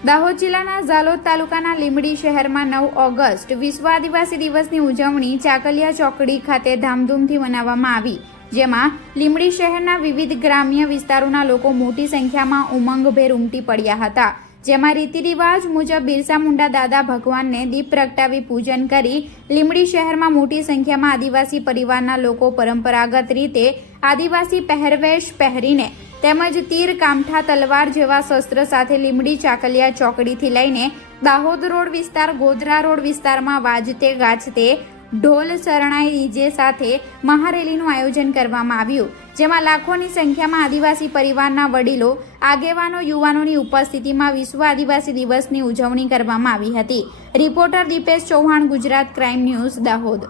દાહોદ જિલ્લાના ઝાલોદ તાલુકાના લીંબડી શહેરમાં નવ ઓગસ્ટ વિશ્વ આદિવાસી દિવસની ઉજવણી ચાકલિયા ચોકડી ખાતે ધામધૂમથી મનાવવામાં આવી, જેમાં લીંબડી શહેરના વિવિધ ગ્રામ્ય વિસ્તારોના લોકો મોટી સંખ્યામાં ઉમંગભેર ઉમટી પડ્યા હતા. જેમાં રીતિરિવાજ મુજબ બિરસા મુંડા દાદા ભગવાનને દીપ પ્રગટાવી પૂજન કરી લીંબડી શહેરમાં મોટી સંખ્યામાં આદિવાસી પરિવારના લોકો પરંપરાગત રીતે આદિવાસી પહેરવેશ પહેરીને તેમજ તીર કામઠા તલવાર જેવા શસ્ત્ર સાથે લીમડી ચાકલિયા ચોકડીથી લઈને દાહોદ રોડ વિસ્તાર, ગોધરા રોડ વિસ્તારમાં વાજતે ગાજતે ઢોલ શરણાઈ ડીજે સાથે મહારેલીનું આયોજન કરવામાં આવ્યું, જેમાં લાખોની સંખ્યામાં આદિવાસી પરિવારના વડીલો, આગેવાનો, યુવાનોની ઉપસ્થિતિમાં વિશ્વ આદિવાસી દિવસની ઉજવણી કરવામાં આવી હતી. Reporter Dipesh Chauhan, Gujarat crime news, Dahod.